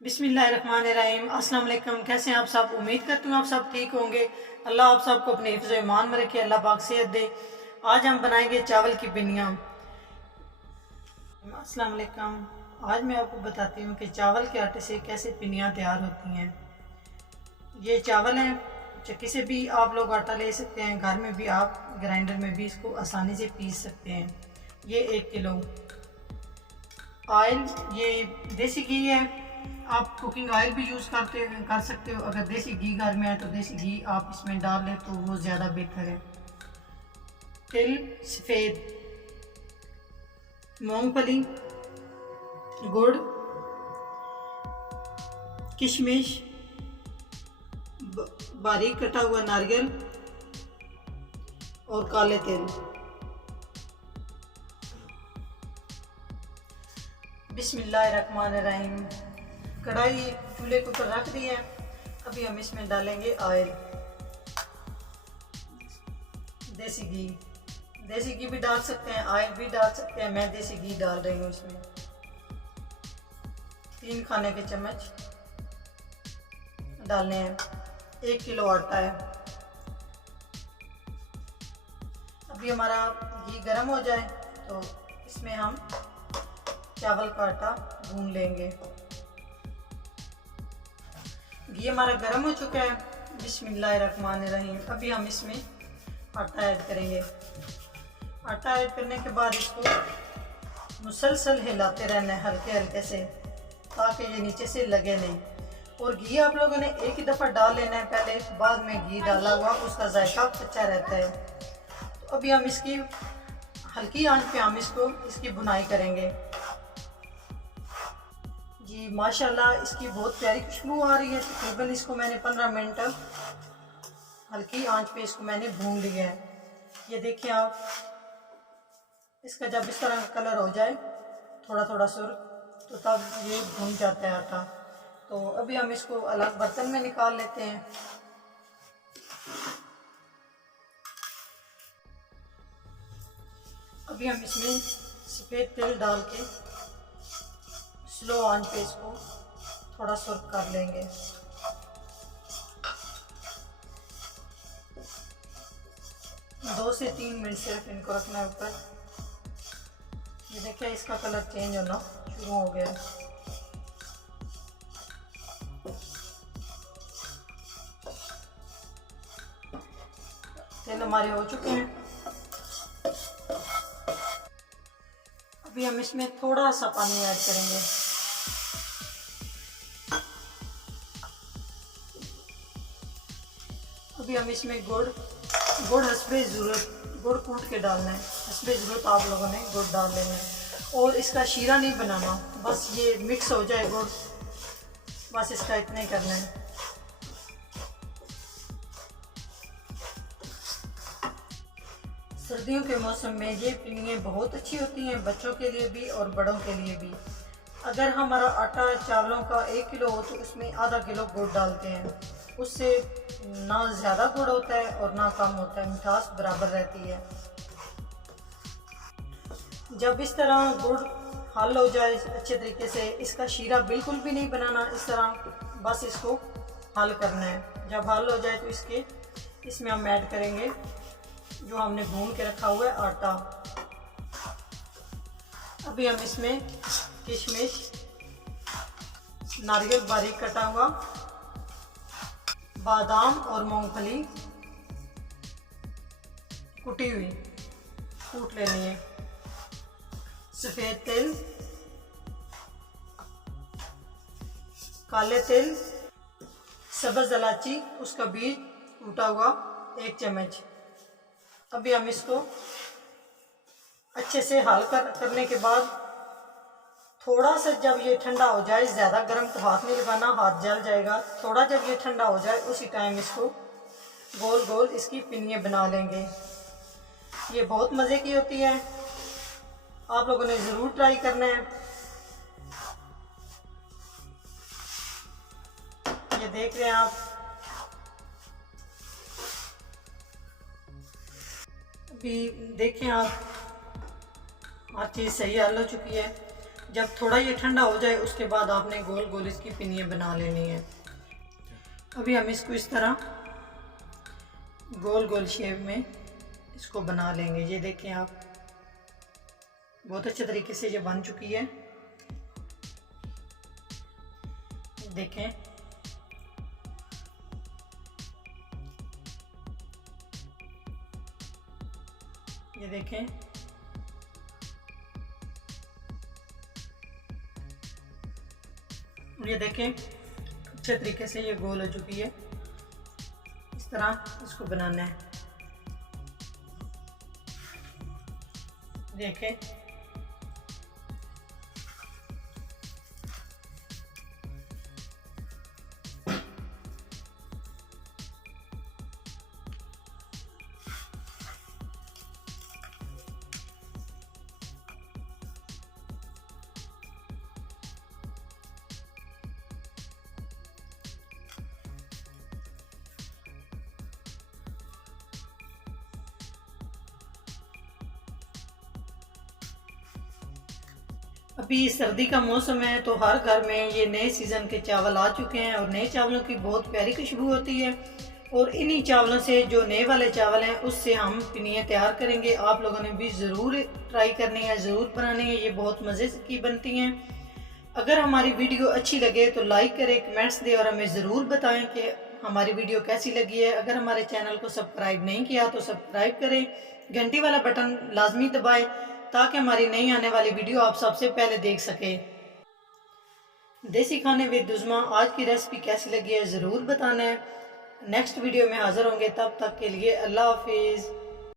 बिस्मिल्लाहिर्रहमानिर्रहीम। अस्सलाम वालेकुम। कैसे हैं आप सब? उम्मीद करती हूँ आप सब ठीक होंगे। अल्लाह आप सबको अपने हिफ्ज़ ईमान में रखे, अल्लाह पाक सेहत दे। आज हम बनाएंगे चावल की पिनियाँ। अस्सलाम वालेकुम। आज मैं आपको बताती हूँ कि चावल के आटे से कैसे पिनियाँ तैयार होती हैं। ये चावल हैं, चक्की से भी आप लोग आटा ले सकते हैं, घर में भी आप ग्राइंडर में भी इसको आसानी से पीस सकते हैं। ये 1 किलो ऑयल, ये देसी घी है। आप कुकिंग ऑयल भी यूज़ कर सकते हो। अगर देसी घी घर में है तो देसी घी आप इसमें डाल लें तो वो ज़्यादा बेहतर है। तिल सफ़ेद, मूंगफली, गुड़, किशमिश, बारीक कटा हुआ नारियल और काले तिल। बिस्मिल्लाहिर्रहमानिर्रहीम। कढ़ाई चूल्हे के ऊपर रख दी है। अभी हम इसमें डालेंगे ऑयल, देसी घी भी डाल सकते हैं, ऑयल भी डाल सकते हैं। मैं देसी घी डाल रही हूँ इसमें। 3 खाने के चम्मच डालने हैं। 1 किलो आटा है। अभी हमारा घी गर्म हो जाए तो इसमें हम चावल का आटा भून लेंगे। घी हमारा गर्म हो चुका है। बिस्मिल्लाहिर्रहमानिर्रहीम। अभी हम इसमें आटा ऐड करेंगे। आटा ऐड करने के बाद इसको मुसलसल हिलाते रहना है हल्के हल्के से, ताकि ये नीचे से लगे नहीं। और घी आप लोगों ने एक ही दफ़ा डाल लेना है पहले, बाद में घी डाला हुआ उसका जायका अच्छा रहता है। तो अभी हम इसकी हल्की आंच पे हम इसकी भुनाई करेंगे। जी माशाल्लाह, इसकी बहुत प्यारी खुशबू आ रही है। तकरीबन इसको मैंने 15 मिनट हल्की आंच पे इसको मैंने भून लिया है। ये देखिए आप, इसका जब इस तरह का कलर हो जाए थोड़ा थोड़ा सुर्ख, तो तब ये भून जाता है आटा। तो अभी हम इसको अलग बर्तन में निकाल लेते हैं। अभी हम इसमें सफ़ेद तेल डाल के स्लो आंच पे इसको थोड़ा सुर्ख कर लेंगे। दो से 3 मिनट सिर्फ इनको रखना है ऊपर। ये देखिए इसका कलर चेंज होना शुरू हो गया। तेल हमारे हो चुके हैं। अभी हम इसमें थोड़ा सा पानी ऐड करेंगे। अभी हम इसमें गुड़ हस्बे ज़रूरत, गुड़ कूट के डालना है। हस्बे ज़रूरत आप लोगों ने गुड़ डाल लेना है। और इसका शीरा नहीं बनाना, बस ये मिक्स हो जाए गुड़, बस इसका इतना ही करना है। सर्दियों के मौसम में ये पिनियाँ बहुत अच्छी होती हैं, बच्चों के लिए भी और बड़ों के लिए भी। अगर हमारा आटा चावलों का 1 किलो हो तो उसमें आधा किलो गुड़ डालते हैं। उससे ना ज़्यादा गुड़ होता है और ना कम होता है, मिठास बराबर रहती है। जब इस तरह गुड़ हल हो जाए अच्छे तरीके से, इसका शीरा बिल्कुल भी नहीं बनाना, इस तरह बस इसको हल करना है। जब हल हो जाए तो इसमें हम ऐड करेंगे जो हमने भून के रखा हुआ है आटा। अभी हम इसमें किशमिश, नारियल बारीक कटा हुआ, बादाम और मूंगफली कुटी हुई कूट लेनी है, सफ़ेद तिल, काले तिल, सब्ज़ इलायची उसका बीज टूटा हुआ 1 चम्मच। अभी हम इसको अच्छे से हल करने के बाद थोड़ा सा जब ये ठंडा हो जाए, ज़्यादा गर्म तो हाथ नहीं लगाना, हाथ जल जाएगा। थोड़ा जब ये ठंडा हो जाए उसी टाइम इसको गोल गोल इसकी पिनियाँ बना लेंगे। ये बहुत मज़े की होती है, आप लोगों ने ज़रूर ट्राई करना है। ये देख रहे हैं आप, अभी देखें आप, हर चीज़ सही हल हो चुकी है। जब थोड़ा ये ठंडा हो जाए उसके बाद आपने गोल गोल इसकी पिनियाँ बना लेनी है। अभी हम इसको इस तरह गोल गोल शेप में इसको बना लेंगे। ये देखें आप, बहुत अच्छे तरीके से ये बन चुकी है। देखें, ये देखें, ये देखें अच्छे तरीके से ये गोल हो चुकी है। इस तरह इसको बनाना है। देखें, अभी सर्दी का मौसम है तो हर घर में ये नए सीज़न के चावल आ चुके हैं और नए चावलों की बहुत प्यारी खुशबू होती है। और इन्हीं चावलों से, जो नए वाले चावल हैं, उससे हम पिनियाँ तैयार करेंगे। आप लोगों ने भी ज़रूर ट्राई करनी है, ज़रूर बनानी है, ये बहुत मज़े की बनती हैं। अगर हमारी वीडियो अच्छी लगे तो लाइक करें, कमेंट्स दें और हमें ज़रूर बताएं कि हमारी वीडियो कैसी लगी है। अगर हमारे चैनल को सब्सक्राइब नहीं किया तो सब्सक्राइब करें, घंटी वाला बटन लाजमी दबाएं ताकि हमारी नई आने वाली वीडियो आप सबसे पहले देख सकें। देसी खाने विद उज़्मा आज की रेसिपी कैसी लगी है ज़रूर बताना है। नेक्स्ट वीडियो में हाज़िर होंगे, तब तक के लिए अल्लाह हाफिज़।